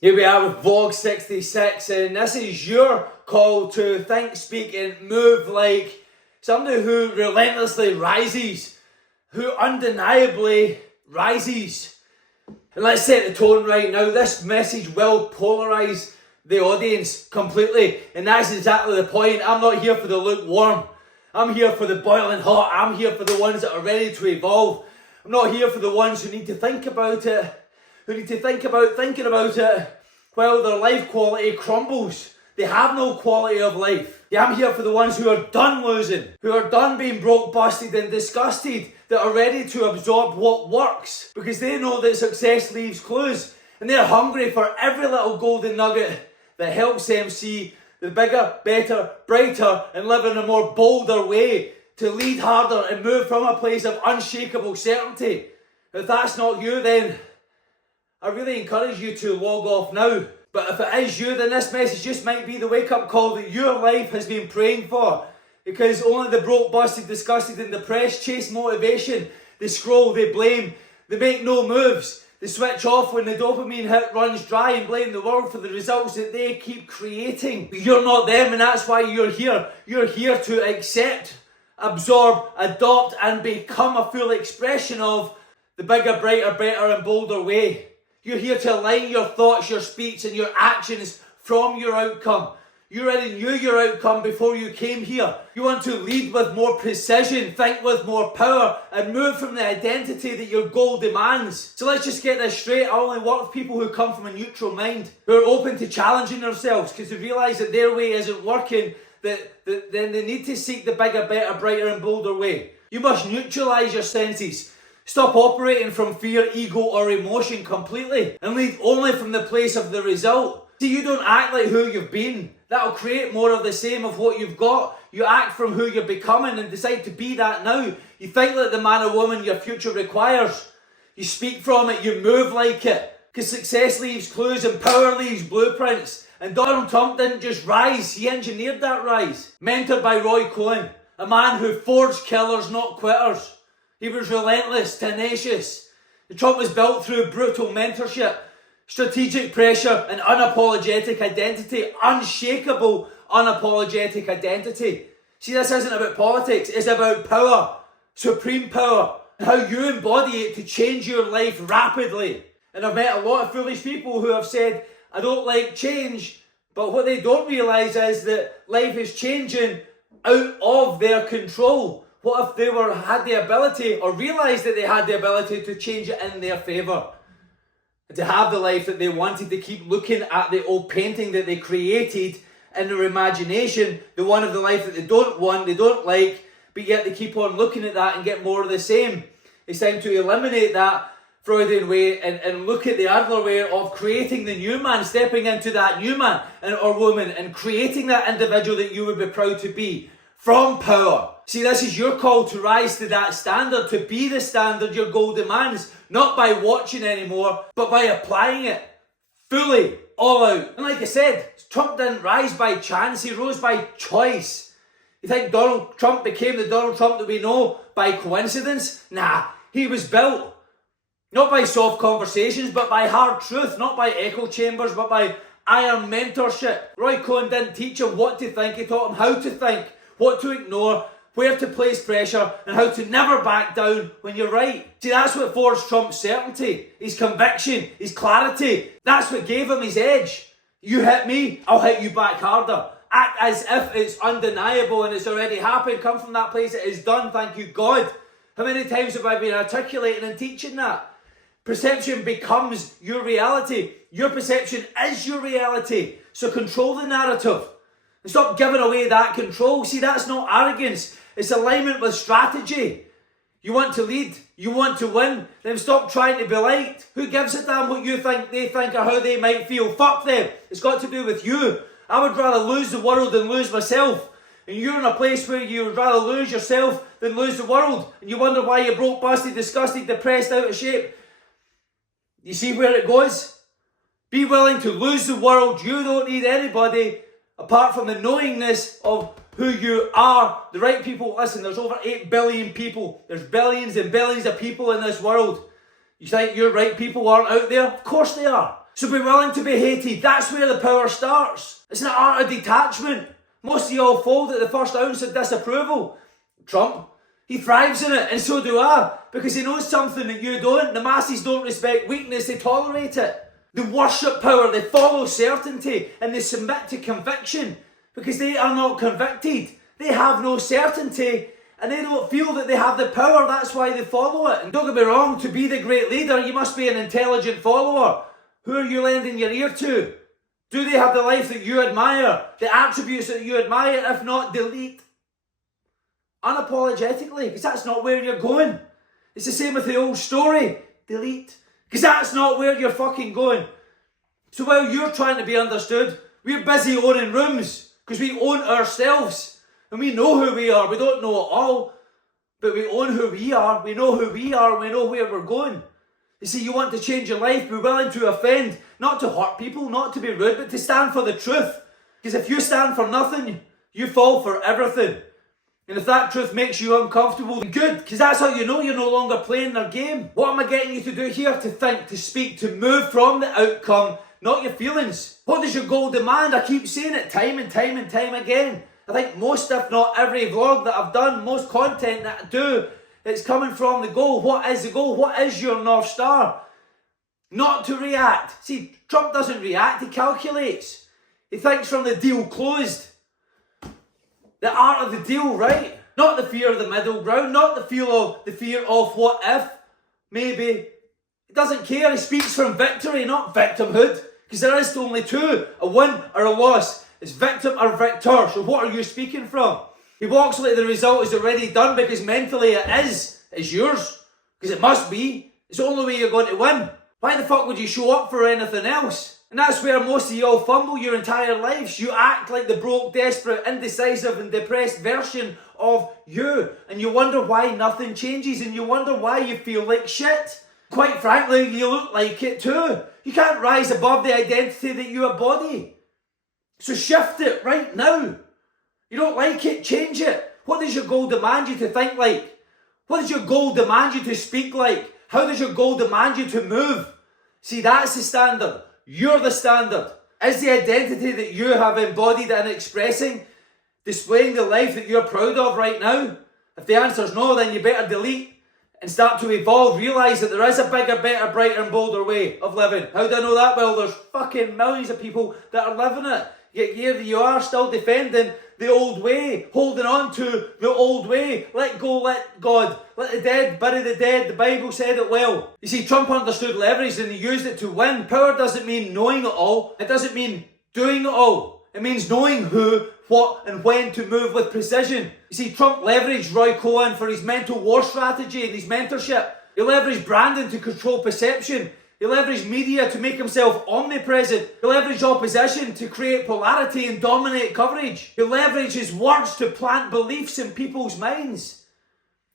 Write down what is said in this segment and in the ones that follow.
Here we are with Vlog 66, and this is your call to think, speak and move like somebody who relentlessly rises, who undeniably rises. And let's set the tone right now. This message will polarise the audience completely, and that's exactly the point. I'm not here for the lukewarm. I'm here for the boiling hot. I'm here for the ones that are ready to evolve. I'm not here for the ones who need to think about it, who need to think about thinking about it while their life quality crumbles. They have no quality of life. Yeah, I'm here for the ones who are done losing, who are done being broke, busted and disgusted, that are ready to absorb what works because they know that success leaves clues and they're hungry for every little golden nugget that helps them see the bigger, better, brighter and live in a more bolder way to lead harder and move from a place of unshakable certainty. If that's not you, then I really encourage you to log off now. But if it is you, then this message just might be the wake-up call that your life has been praying for. Because only the broke, busted, disgusted and depressed chase motivation. They scroll, they blame, they make no moves. They switch off when the dopamine hit runs dry and blame the world for the results that they keep creating. But you're not them, and that's why you're here. You're here to accept, absorb, adopt and become a full expression of the bigger, brighter, better and bolder way. You're here to align your thoughts, your speech and your actions from your outcome. You already knew your outcome before you came here. You want to lead with more precision, think with more power and move from the identity that your goal demands. So let's just get this straight. I only work with people who come from a neutral mind, who are open to challenging themselves because they realise that their way isn't working, then they need to seek the bigger, better, brighter and bolder way. You must neutralise your senses. Stop operating from fear, ego or emotion completely and lead only from the place of the result. See, you don't act like who you've been. That'll create more of the same of what you've got. You act from who you're becoming and decide to be that now. You think like the man or woman your future requires. You speak from it, you move like it. Because success leaves clues and power leaves blueprints. And Donald Trump didn't just rise, he engineered that rise. Mentored by Roy Cohn'a, a man who forged killers, not quitters. He was relentless, tenacious. And Trump was built through brutal mentorship, strategic pressure and unapologetic identity. Unshakable, unapologetic identity. See, this isn't about politics, it's about power. Supreme power. And how you embody it to change your life rapidly. And I've met a lot of foolish people who have said, I don't like change. But what they don't realise is that life is changing out of their control. What if they had the ability or realised that they had the ability to change it in their favour? To have the life that they wanted, to keep looking at the old painting that they created in their imagination, the one of the life that they don't want, they don't like, but yet they keep on looking at that and get more of the same. It's time to eliminate that Freudian way and look at the Adler way of creating the new man, stepping into that new man or woman and creating that individual that you would be proud to be from power. See, this is your call to rise to that standard, to be the standard your goal demands, not by watching anymore, but by applying it fully, all out. And like I said, Trump didn't rise by chance, he rose by choice. You think Donald Trump became the Donald Trump that we know by coincidence? Nah, he was built not by soft conversations, but by hard truth, not by echo chambers, but by iron mentorship. Roy Cohn'a didn't teach him what to think, he taught him how to think, what to ignore, where to place pressure, and how to never back down when you're right. See, that's what forged Trump's certainty, his conviction, his clarity. That's what gave him his edge. You hit me, I'll hit you back harder. Act as if it's undeniable and it's already happened. Come from that place, it is done, thank you God. How many times have I been articulating and teaching that? Perception becomes your reality. Your perception is your reality. So control the narrative. And stop giving away that control. See, that's not arrogance. It's alignment with strategy. You want to lead, you want to win, then stop trying to be liked. Who gives a damn what you think, they think or how they might feel? Fuck them. It's got to do with you. I would rather lose the world than lose myself. And you're in a place where you would rather lose yourself than lose the world. And you wonder why you're broke, busted, disgusted, depressed, out of shape. You see where it goes? Be willing to lose the world. You don't need anybody apart from the knowingness of who you are. The right people, listen, there's over 8 billion people. There's billions and billions of people in this world. You think your right people aren't out there? Of course they are. So be willing to be hated. That's where the power starts. It's an art of detachment. Most of y'all fold at the first ounce of disapproval. Trump, he thrives in it, and so do I, because he knows something that you don't. The masses don't respect weakness, they tolerate it. They worship power, they follow certainty, and they submit to conviction, because they are not convicted. They have no certainty, and they don't feel that they have the power. That's why they follow it. And don't get me wrong, to be the great leader, you must be an intelligent follower. Who are you lending your ear to? Do they have the life that you admire? The attributes that you admire? If not, delete. Unapologetically, because that's not where you're going. It's the same with the old story. Delete. Because that's not where you're fucking going. So while you're trying to be understood, we're busy owning rooms, because we own ourselves. And we know who we are. We don't know it all, but we own who we are. We know who we are, and we know where we're going. You see, you want to change your life, be willing to offend, not to hurt people, not to be rude, but to stand for the truth. Because if you stand for nothing, you fall for everything. And if that truth makes you uncomfortable, then good, because that's how you know you're no longer playing their game. What am I getting you to do here? To think, to speak, to move from the outcome, not your feelings. What does your goal demand? I keep saying it time and time and time again. I think most, if not every vlog that I've done, most content that I do, it's coming from the goal. What is the goal? What is your North Star? Not to react. See, Trump doesn't react, he calculates. He thinks from the deal closed. The art of the deal, right? Not the fear of the middle ground, not the fear of what if, maybe. He doesn't care, he speaks from victory, not victimhood. Because there is only two, a win or a loss. It's victim or victor. So what are you speaking from? He walks like the result is already done, because mentally it is. It's yours. Because it must be. It's the only way you're going to win. Why the fuck would you show up for anything else? And that's where most of y'all fumble your entire lives. You act like the broke, desperate, indecisive and depressed version of you. And you wonder why nothing changes, and you wonder why you feel like shit. Quite frankly, you look like it too. You can't rise above the identity that you embody. So shift it right now. You don't like it, change it. What does your goal demand you to think like? What does your goal demand you to speak like? How does your goal demand you to move? See, that's the standard. You're the standard. Is the identity that you have embodied and expressing displaying the life that you're proud of right now? If the answer is no, then you better delete and start to evolve. Realise that there is a bigger, better, brighter and bolder way of living. How do I know that? Well, there's fucking millions of people that are living it. Yet here you are still defending the old way, holding on to the old way. Let go, let God, let the dead bury the dead. The Bible said it well. You see, Trump understood leverage and he used it to win. Power doesn't mean knowing it all. It doesn't mean doing it all. It means knowing who, what and when to move with precision. You see, Trump leveraged Roy Cohn'a for his mental war strategy and his mentorship. He leveraged branding to control perception. He leveraged media to make himself omnipresent. He leveraged opposition to create polarity and dominate coverage. He leveraged his words to plant beliefs in people's minds.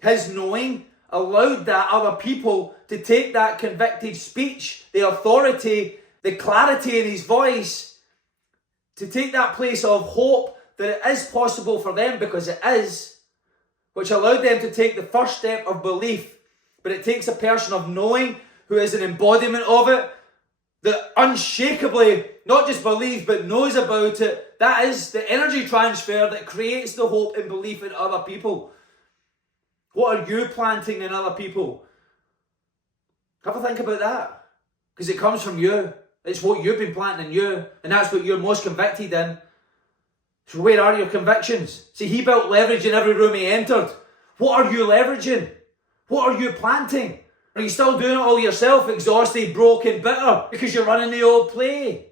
His knowing allowed that other people to take that convicted speech, the authority, the clarity in his voice, to take that place of hope that it is possible for them, because it is, which allowed them to take the first step of belief. But it takes a person of knowing who is an embodiment of it, that unshakably not just believes but knows about it. That is the energy transfer that creates the hope and belief in other people. What are you planting in other people? Have a think about that. Because it comes from you. It's what you've been planting in you, and that's what you're most convicted in. So where are your convictions? See, he built leverage in every room he entered. What are you leveraging? What are you planting? Are you still doing it all yourself, exhausted, broken, bitter, because you're running the old play?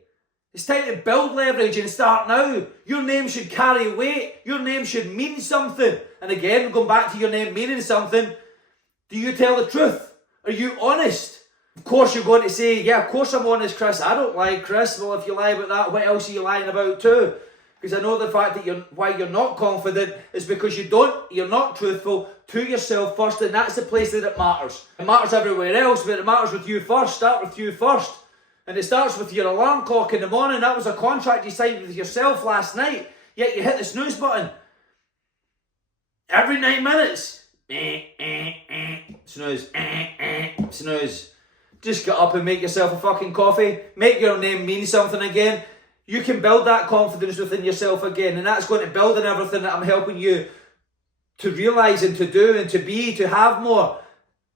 It's time to build leverage and start now. Your name should carry weight. Your name should mean something. And again, going back to your name meaning something, do you tell the truth? Are you honest? Of course you're going to say, yeah, of course I'm honest, Chris. I don't lie, Chris. Well, if you lie about that, what else are you lying about too? Because I know the fact that why you're not confident is because you're not truthful to yourself first, and that's the place that it matters. It matters everywhere else, but it matters with you first. Start with you first. And it starts with your alarm clock in the morning. That was a contract you signed with yourself last night, yet you hit the snooze button. Every 9 minutes. Snooze. Snooze. Just get up and make yourself a fucking coffee. Make your name mean something again. You can build that confidence within yourself again, and that's going to build in everything that I'm helping you to realise and to do and to be, to have more.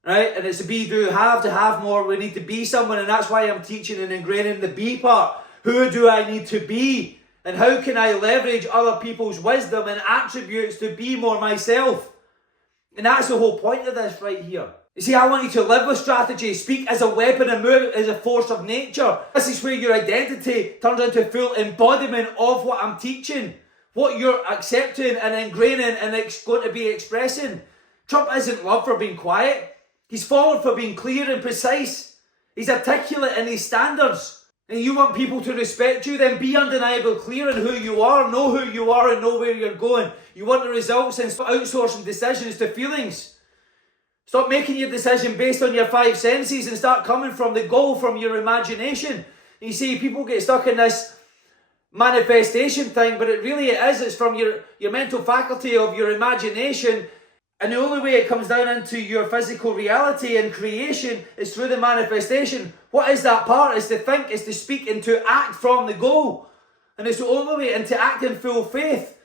Right? And it's to be, do, have, to have more. We need to be someone, and that's why I'm teaching and ingraining the be part. Who do I need to be? And how can I leverage other people's wisdom and attributes to be more myself? And that's the whole point of this right here. You see, I want you to live with strategy, speak as a weapon and move as a force of nature. This is where your identity turns into full embodiment of what I'm teaching, what you're accepting and ingraining and it's going to be expressing. Trump isn't loved for being quiet. He's followed for being clear and precise. He's articulate in his standards. And you want people to respect you, then be undeniably clear in who you are, know who you are and know where you're going. You want the results and stop outsourcing decisions to feelings. Stop making your decision based on your five senses and start coming from the goal, from your imagination. You see, people get stuck in this manifestation thing, but it's from your mental faculty of your imagination. And the only way it comes down into your physical reality and creation is through the manifestation. What is that part? It's to think, it's to speak, and to act from the goal. And it's the only way, and to act in full faith,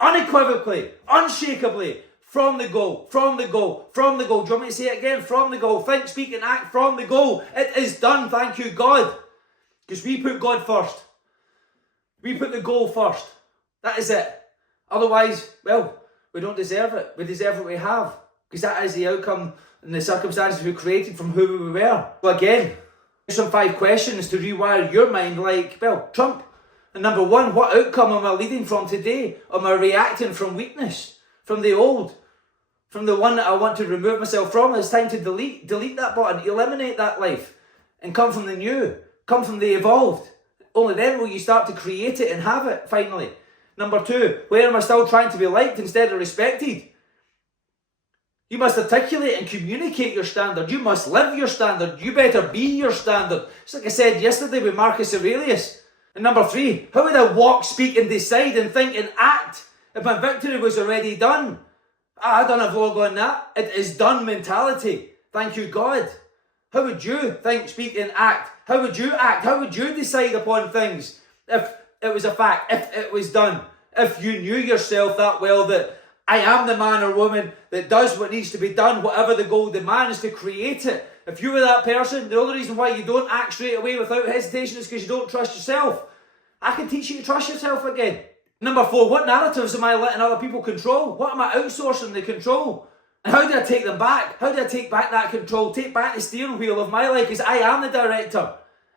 unequivocally, unshakably, from the goal, from the goal, from the goal. Do you want me to say it again? From the goal. Think, speak, and act from the goal. It is done, thank you, God. Because we put God first. We put the goal first. That is it. Otherwise, well, we don't deserve it. We deserve what we have. Because that is the outcome and the circumstances we created from who we were. Well, again, some 5 questions to rewire your mind like, well, Trump. And number 1, what outcome am I leading from today? Am I reacting from weakness? From the old? From the one that I want to remove myself from? It's time to delete. Delete that button. Eliminate that life. And come from the new. Come from the evolved. Only then will you start to create it and have it, finally. Number 2, where am I still trying to be liked instead of respected? You must articulate and communicate your standard. You must live your standard. You better be your standard. It's like I said yesterday with Marcus Aurelius. And number 3, how would I walk, speak and decide and think and act if my victory was already done? I done a vlog on that. It is done mentality. Thank you, God. How would you think, speak and act? How would you act? How would you decide upon things if it was a fact, if it was done? If you knew yourself that well that I am the man or woman that does what needs to be done, whatever the goal demands, to create it. If you were that person, the only reason why you don't act straight away without hesitation is because you don't trust yourself. I can teach you to trust yourself again. Number 4, what narratives am I letting other people control? What am I outsourcing the control? And how do I take them back? How do I take back that control? Take back the steering wheel of my life, because I am the director.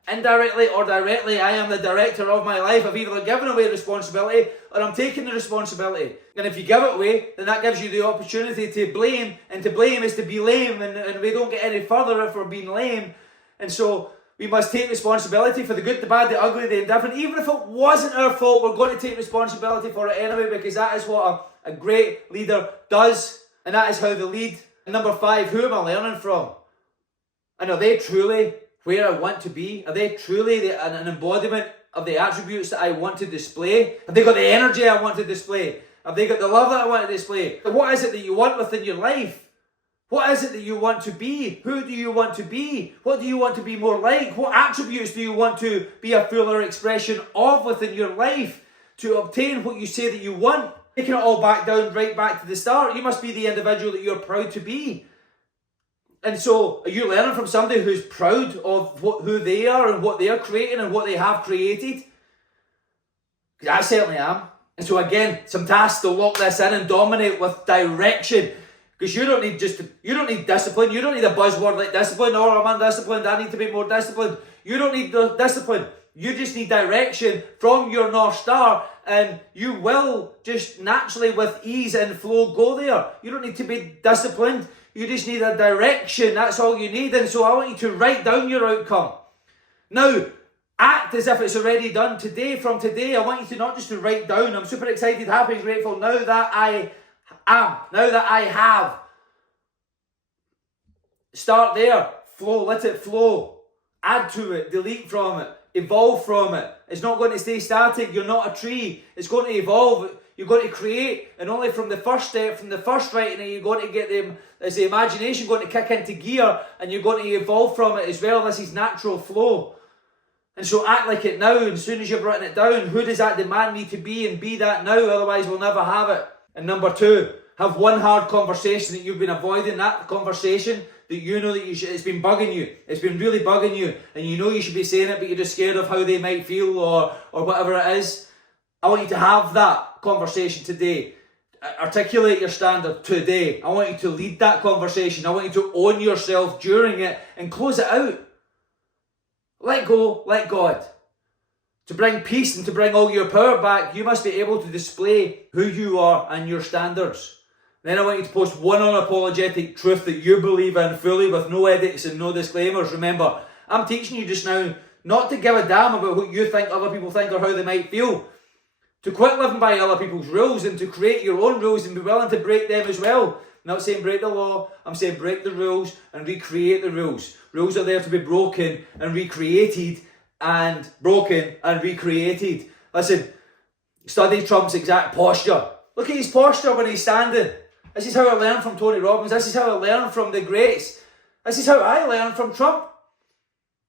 Indirectly or directly, I am the director of my life. I've either given away responsibility or I'm taking the responsibility. And if you give it away, then that gives you the opportunity to blame. And to blame is to be lame. And we don't get any further if we're being lame. And so we must take responsibility for the good, the bad, the ugly, the indifferent. Even if it wasn't our fault, we're going to take responsibility for it anyway, because that is what a great leader does. And that is how they lead. And number 5, who am I learning from? And are they truly where I want to be? Are they truly an embodiment of the attributes that I want to display? Have they got the energy I want to display? Have they got the love that I want to display? What is it that you want within your life? What is it that you want to be? Who do you want to be? What do you want to be more like? What attributes do you want to be a fuller expression of within your life to obtain what you say that you want? Taking it all back down, right back to the start. You must be the individual that you're proud to be. And so, are you learning from somebody who's proud of who they are and what they are creating and what they have created? Because I certainly am. And so again, some tasks to lock this in and dominate with direction. Because you don't need discipline. You don't need a buzzword like discipline. Or I'm undisciplined, I need to be more disciplined. You don't need the discipline. You just need direction from your North Star, and you will just naturally with ease and flow go there. You don't need to be disciplined. You just need a direction. That's all you need. And so I want you to write down your outcome. Now, act as if it's already done today. From today, I want you to not just to write down. I'm super excited, happy, and grateful now that I am. Now that I have. Start there. Flow. Let it flow. Add to it. Delete from it. Evolve from it. It's not going to stay static. You're not a tree. It's going to evolve. You're going to create, and only from the first step, from the first writing, you're going to get them, is the imagination going to kick into gear, and you're going to evolve from it as well. This is natural flow. And so act like it now, and as soon as you've written it down, who does that demand me to be, and be that now, otherwise we'll never have it. And number 2, have one hard conversation that you've been avoiding, that conversation that you know that it's been bugging you. It's been really bugging you, and you know you should be saying it, but you're just scared of how they might feel or whatever it is. I want you to have that conversation today. Articulate your standard today. I want you to lead that conversation. I want you to own yourself during it and close it out. Let go, let God. To bring peace and to bring all your power back, you must be able to display who you are and your standards. Then I want you to post one unapologetic truth that you believe in fully with no edits and no disclaimers. Remember, I'm teaching you just now not to give a damn about what you think other people think or how they might feel. To quit living by other people's rules and to create your own rules and be willing to break them as well. I'm not saying break the law, I'm saying break the rules and recreate the rules. Rules are there to be broken and recreated, and broken and recreated. Listen, study Trump's exact posture. Look at his posture when he's standing. This is how I learned from Tony Robbins. This is how I learned from the greats. This is how I learned from Trump.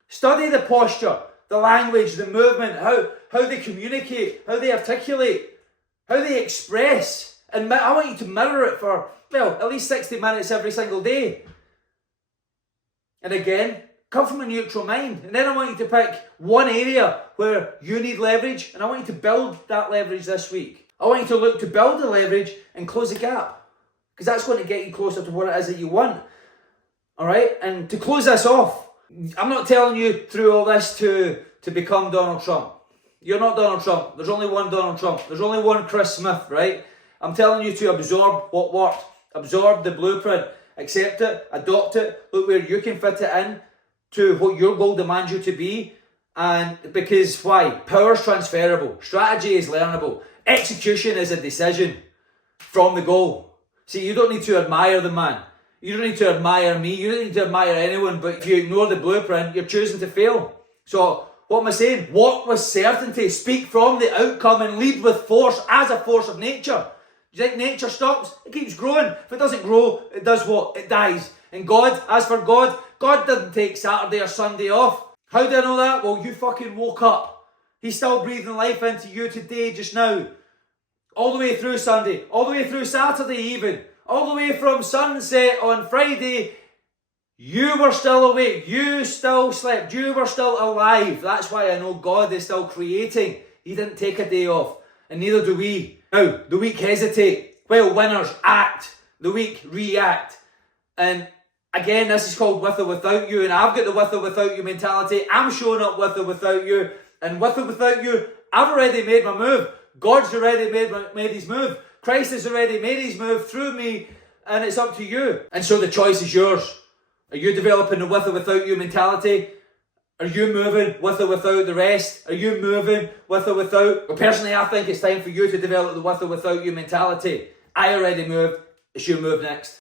Study the posture, the language, the movement, how they communicate, how they articulate, how they express. And I want you to mirror it for, well, at least 60 minutes every single day. And again, come from a neutral mind. And then I want you to pick one area where you need leverage, and I want you to build that leverage this week. I want you to look to build the leverage and close the gap, because that's going to get you closer to what it is that you want. All right? And to close this off, I'm not telling you through all this to become Donald Trump. You're not Donald Trump. There's only one Donald Trump. There's only one Chris Smith, right? I'm telling you to absorb what worked. Absorb the blueprint. Accept it. Adopt it. Look where you can fit it in to what your goal demands you to be. And because why? Power's transferable. Strategy is learnable. Execution is a decision from the goal. See, you don't need to admire the man. You don't need to admire me. You don't need to admire anyone. But if you ignore the blueprint, you're choosing to fail. So, what am I saying? Walk with certainty. Speak from the outcome and lead with force as a force of nature. Do you think nature stops? It keeps growing. If it doesn't grow, it does what? It dies. And God, as for God, God didn't take Saturday or Sunday off. How do I know that? Well, you fucking woke up. He's still breathing life into you today, just now. All the way through Sunday. All the way through Saturday even. All the way from sunset on Friday. You were still awake. You still slept. You were still alive. That's why I know God is still creating. He didn't take a day off. And neither do we. Now, the weak hesitate. While winners act. The weak react. And again, this is called with or without you. And I've got the with or without you mentality. I'm showing up with or without you. And with or without you, I've already made my move. God's already made his move. Christ has already made his move through me. And it's up to you. And so the choice is yours. Are you developing the with or without you mentality? Are you moving with or without the rest? Are you moving with or without? Well, personally, I think it's time for you to develop the with or without you mentality. I already moved. It's your move next.